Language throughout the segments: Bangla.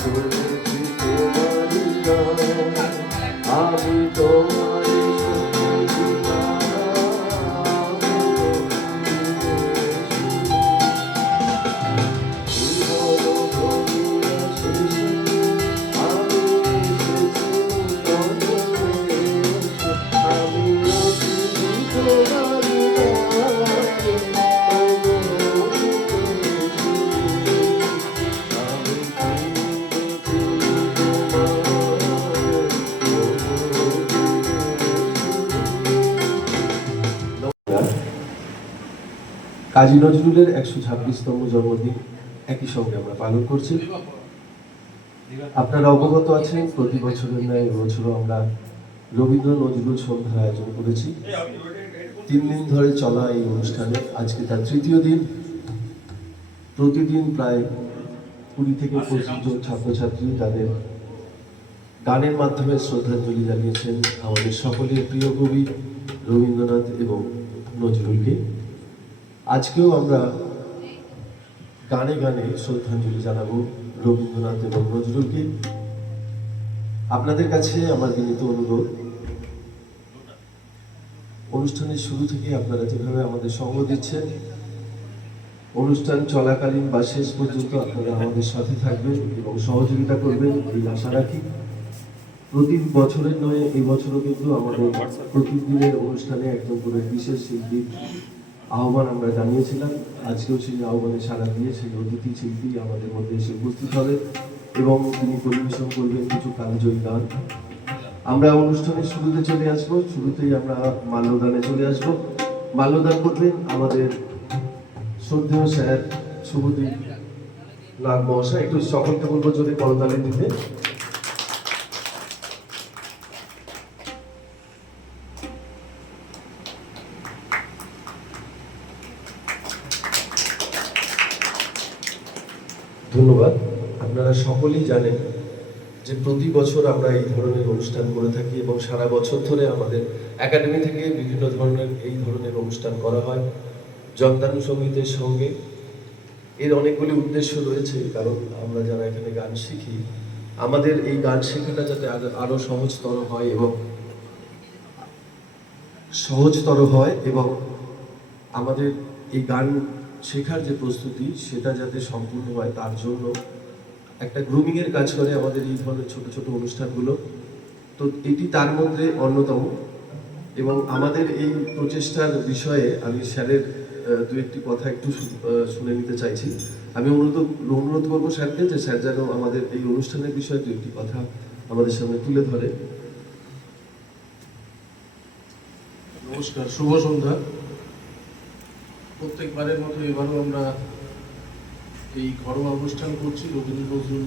শুনেছি তোমারই গান, আমি তোমারই শুনেছি গান। জীবন ভূমিয়া শেষে আমি এসেছি নূতন বেশে, আমিও চিনি তোমারই কাজী নজরুলের ১২৬তম জন্মদিন একই সঙ্গে আমরা পালন করছি। আপনারা অবগত আছেন প্রতি বছরের ন্যায় এবছরও আমরা রবীন্দ্র নজরুল সন্ধ্যার আয়োজন করেছি। ৩ দিন ধরে চলা এই অনুষ্ঠানে আজকে তার তৃতীয় দিন। প্রতিদিন প্রায় ২০ থেকে ২৫ জন ছাত্রছাত্রী তাদের গানের মাধ্যমে শ্রদ্ধাঞ্জলি জানিয়েছেন আমাদের সকলের প্রিয় কবি রবীন্দ্রনাথ এবং নজরুলকে। আজকেও আমরা গানে গানে শ্রদ্ধাঞ্জলি জানাবো রবীন্দ্রনাথ এবং নজরুলকে। আপনাদের কাছে আমার বিনীত অনুরোধ, অনুষ্ঠানের শুরু থেকে আপনারা যেভাবে আমাদের সঙ্গ দিচ্ছেন, অনুষ্ঠান চলাকালীন বা শেষ পর্যন্ত আপনারা আমাদের সাথে থাকবেন এবং সহযোগিতা করবেন এই আশা রাখি। প্রতি বছরের নয়, এই বছরও কিন্তু আমাদের প্রতিদিনের অনুষ্ঠানে একজন করে বিশেষ শিল্পী আহ্বান আমরা জানিয়েছিলাম। আজকেও সেই আহ্বানে সাড়া দিয়ে সেই অতিথি শিল্পী আমাদের মধ্যে এসে উপস্থিত হবে এবং তিনি পরিবেশন করবেন কিছু কালজয়ী গান। আমরা অনুষ্ঠানের শুরুতে চলে আসবো, শুরুতেই আমরা মাল্যদানে চলে আসবো। মাল্যদান করবেন আমাদের শ্রদ্ধেয় স্যার শুভদীপ নাগ মহাশয়। একটু সকলকে বলবো যদি করতালি দিতে। ধন্যবাদ। আপনারা সকলেই জানেন যে প্রতি বছর আমরা এই ধরনের অনুষ্ঠান করে থাকি এবং সারা বছর ধরে আমাদের একাডেমি থেকে বিভিন্ন ধরনের এই ধরনের অনুষ্ঠান করা হয় জগদানু সঙ্গীতের সঙ্গে। এর অনেকগুলি উদ্দেশ্য রয়েছে, কারণ আমরা যারা এখানে গান শিখি আমাদের এই গান শেখাটা যাতে আরো সহজতর হয় এবং আমাদের এই গান শেখার যে প্রস্তুতি সেটা যাতে সম্পূর্ণ হয় তার জন্য একটা গ্রুমিংয়ের কাজ করে আমাদের এই ধরনের ছোট ছোট অনুষ্ঠানগুলো। তো এটি তার মধ্যে অন্যতম এবং আমাদের এই প্রচেষ্টার বিষয়ে আমি স্যারের দু একটি কথা একটু শুনে নিতে চাইছি। আমি অনুরোধ করবো স্যারকে যে স্যার যেন আমাদের এই অনুষ্ঠানের বিষয়ে দু একটি কথা আমাদের সামনে তুলে ধরে। নমস্কার, শুভ সন্ধ্যা। প্রত্যেকবারের মতো এবারও আমরা এই ঘরোয়া অনুষ্ঠান করছি রবীন্দ্র নজরুল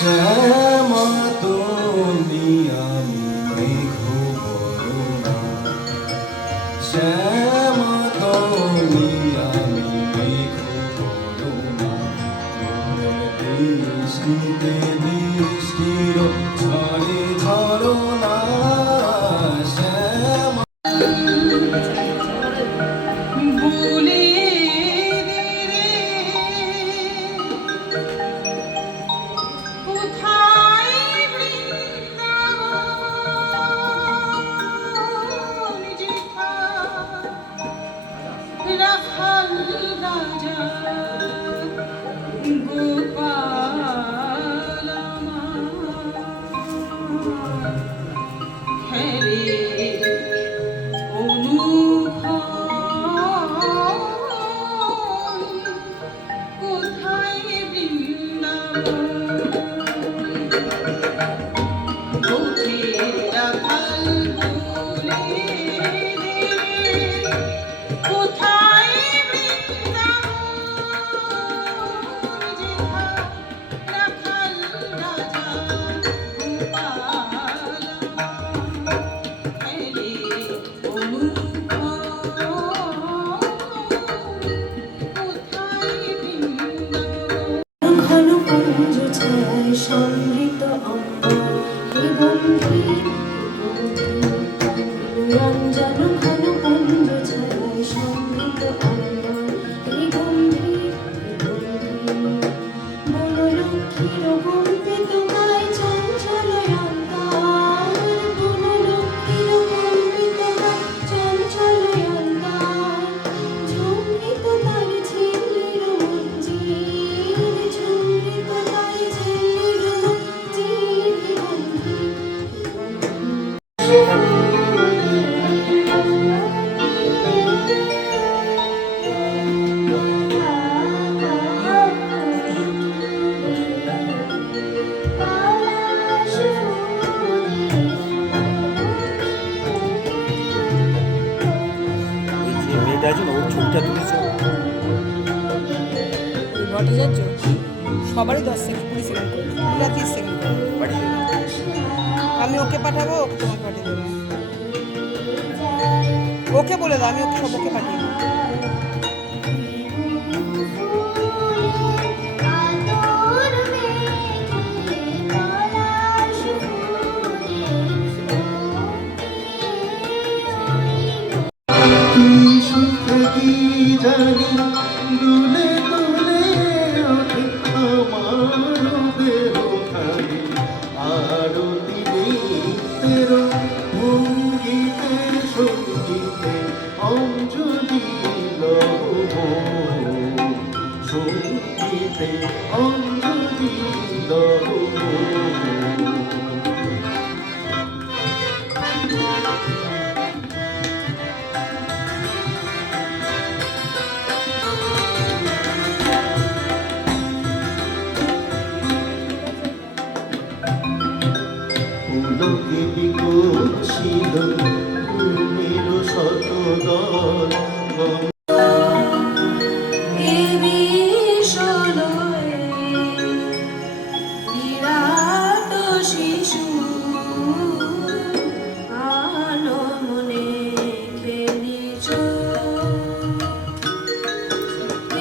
শ্যামা তুমি আমি মেঘ বরণা শ্যামা তুমি আমি মেঘ বরণা বৃষ্টিতে বৃষ্টির ঝড়ে ঝরনা শ্যামা ভুলে কোথায় বৃন্দাবন যেথা রাখাল রাজা গোপাল আমার খেলে কোথায় বৃন্দাবন চোখের রাখাল বলে কোথায় বৃন্দাবন যেথা রাখাল রাজা গোপাল হেরে কোথায় বৃন্দাবন ঘন কুঞ্জ ছায় সমৃত অম্বর হে গম্ভীর রঞ্জন ঘন কুঞ্জ ছায় সমৃত অম্বর হে গম্ভীর বনলক্ষ্মীর কম্পিত গায় চঞ্চল অন্তর বনলক্ষ্মীর কম্পিত গায় চঞ্চল অন্তর ঝুমৃত তার ঝিল্লির মঞ্জির ঝুমৃত তার ঝিল্লির মঞ্জির যে মেয়েটা আছে না ওর ছবিটা তুলেছে ভট্টাচার্য সবারই 10 সেকেন্ড 20 সেকেন্ড করে পুরো 30 সেকেন্ড করে পাঠিয়ে দেবে। আমি ওকে পাঠাবো ওকে তোমাকে পাঠিয়ে দেবো ওকে বলে দাও আমি ওকে সব ওকে পাঠিয়ে দেবো তুই সুখে কি জানি দুলে দুলে ওঠে আমার দেহ খালি আরতি নেই ভঙ্গিতের সঙ্গীতে অঞ্জলি লব সঙ্গীতে অঞ্জলি লব পুলকে বিকশিল ঘুমের শতদল এ বিশ্বলয়ে বিরাট শিশু আলো মনে খেলিছ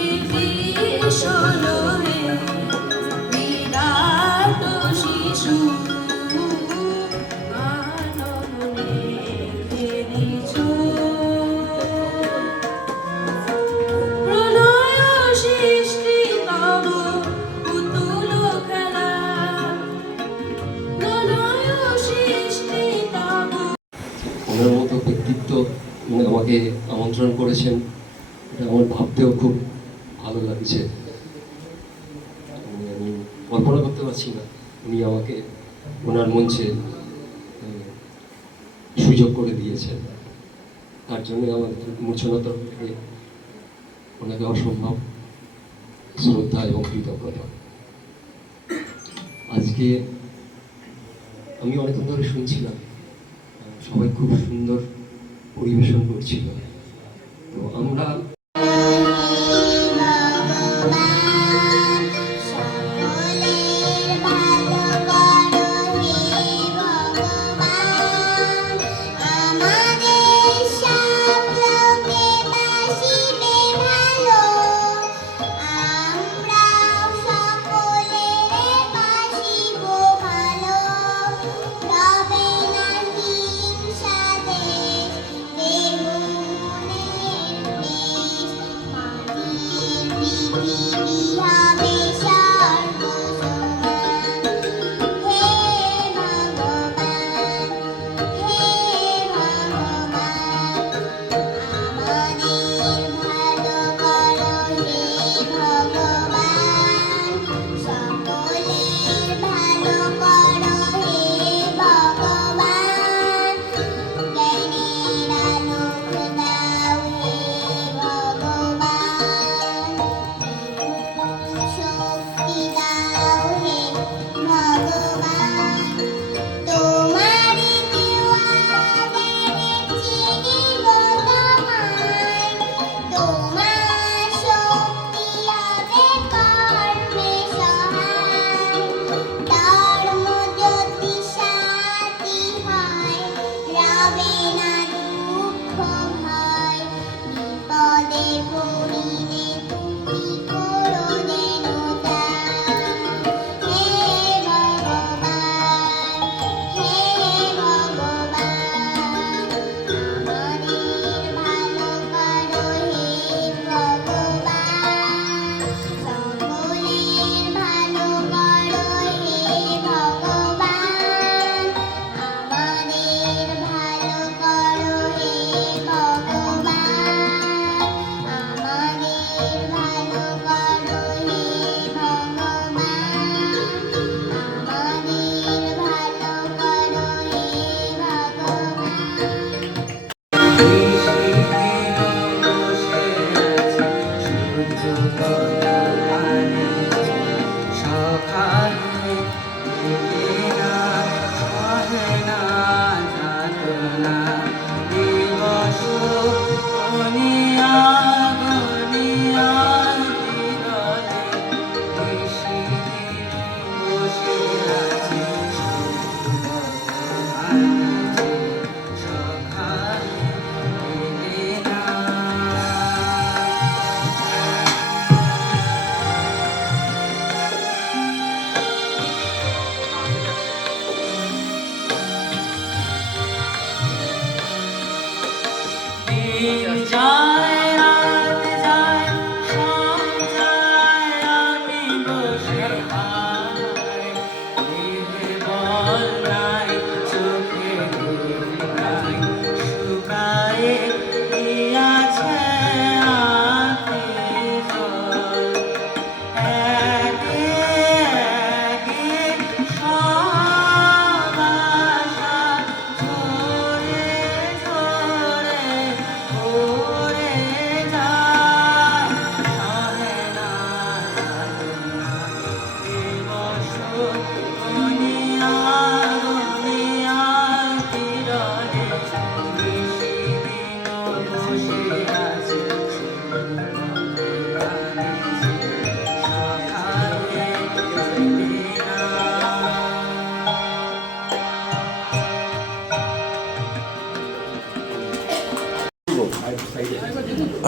এ বিশ্বলয়ে বিরাট শিশু আলো মনে খেলিছ প্রলয় সৃষ্টি তব পুতুল খেলা প্রলয় সৃষ্টি তব ওনার মতো ব্যক্তিত্ব উনি আমাকে আমন্ত্রণ করেছেন, এটা আমার ভাবতেও খুব ভালো লাগছে। আমি কল্পনা করতে পারছি না উনি আমাকে ওনার মঞ্চে সুযোগ করে দিয়েছেন, তার জন্য আমার মূর্ছনাতর থেকে ওনাকে অসম্ভব শ্রদ্ধা এবং কৃতজ্ঞতা। আজকে আমি অনেকক্ষণ ধরে শুনছিলাম, সবাই খুব সুন্দর পরিবেশন করছিল। তো আমরা সকলের ভালো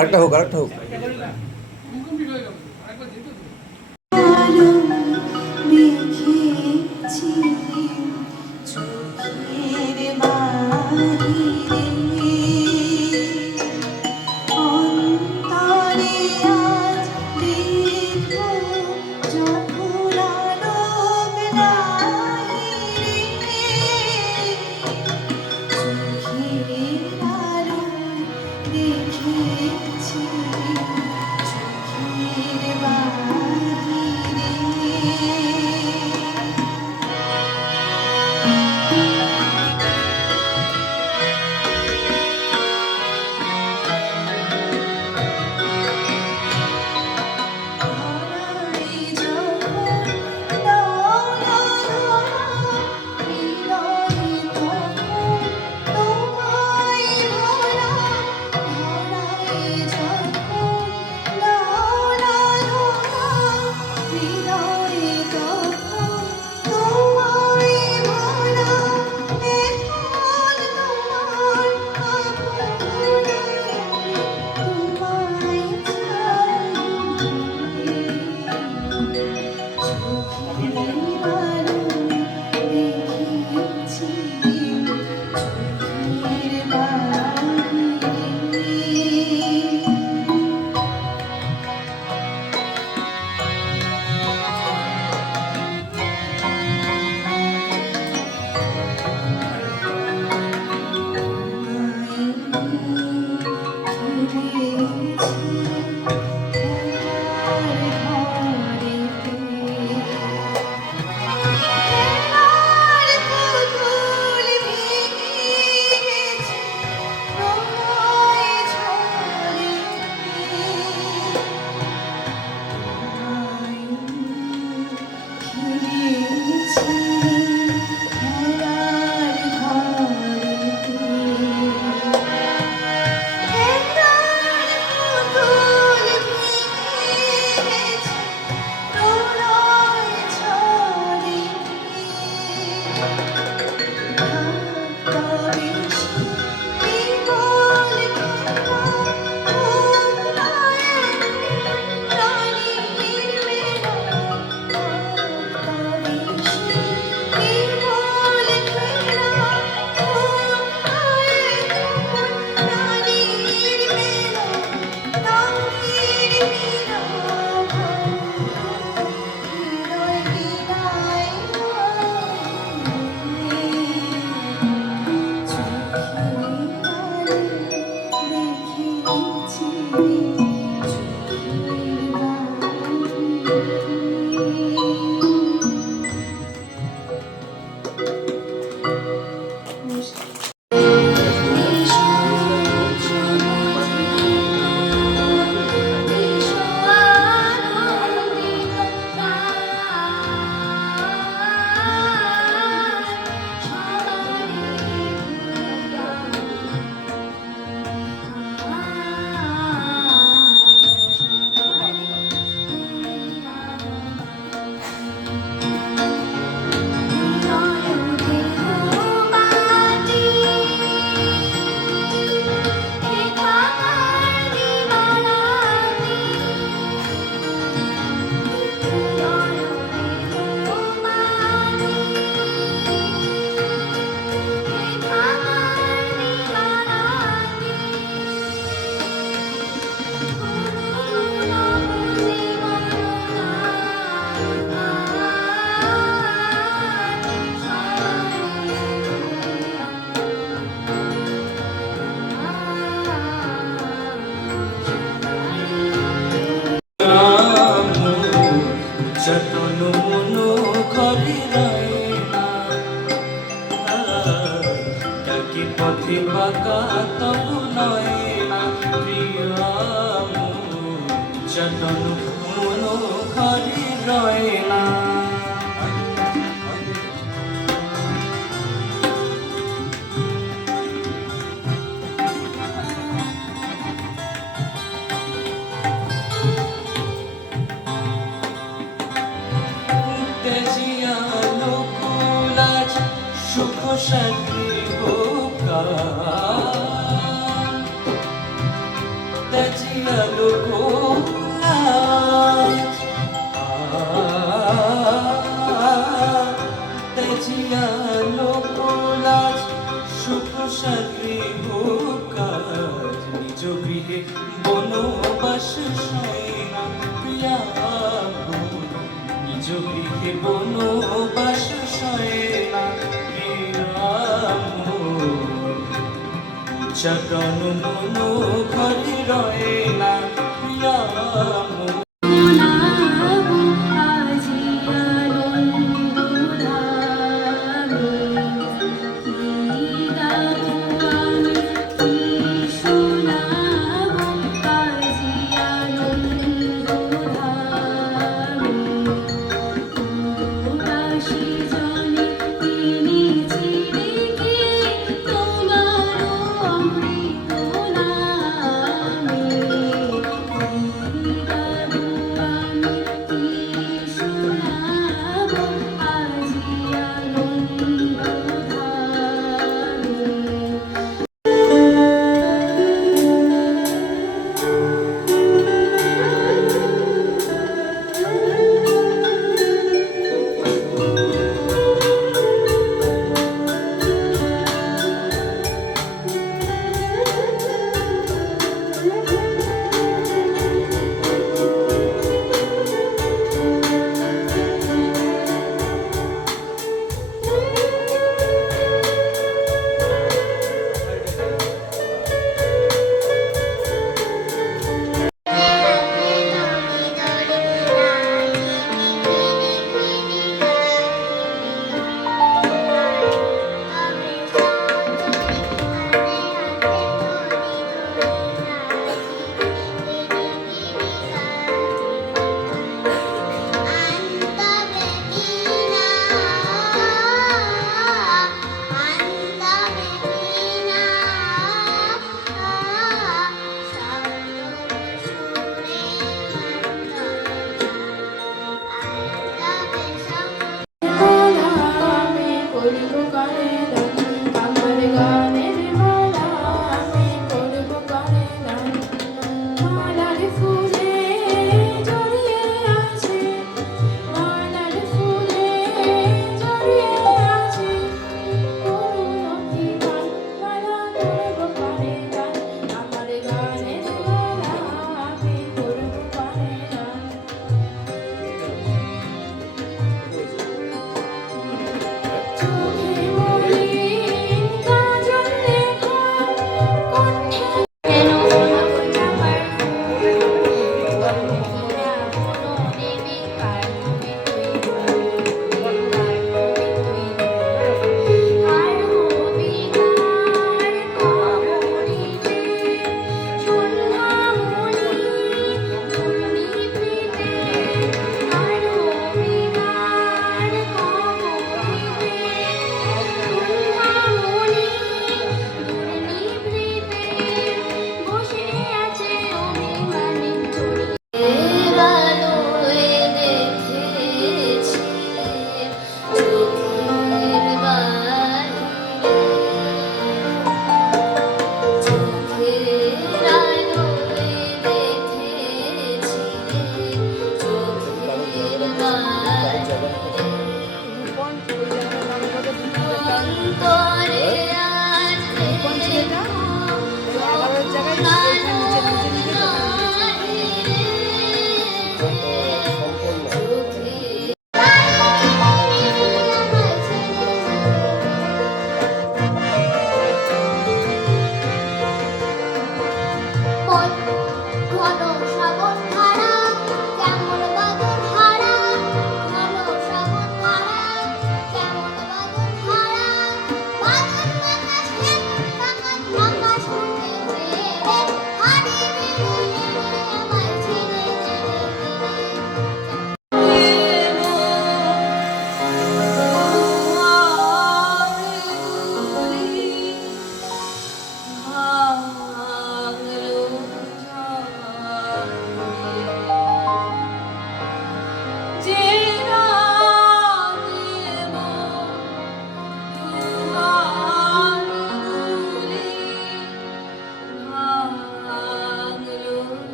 আরেকটা হোক আরেকটা হোক আলো মেখেছি চোখের বাহিরে অন্তরে আজ দেখবো যখন আলোক নাহিরে চোখের আলো দেখেছি চোখের বাহিরে হারাই যখন দৌড়া হৃদয় তখন তোমায় ভরা হারাই যখন দৌড়া হৃদয় তখন তোমায় ভরা এখন তোমার আপন তোমায় চাই চোখের আলো দেখেছি চোখের বাহিরে যতন মনো ঘরে রয় না ডাকি পথে বাঁকা তবু নয় না প্রিয় যতন মনো ঘরে রয় না সুখ শান্তি হোক তেজিয়া আলো কোলাজ তেজিয়ালো কোলাজ সুপ্রসাদ গৃহ কাজ নিজ গৃহে বনবাস শয়না প্রিয়া নিজ গৃহে বনবাস শয়না প্রিয়া উচ্চাটন মন ঘরে রয়ে না প্রিয়া তোমার অমৃত নামে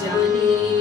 জানে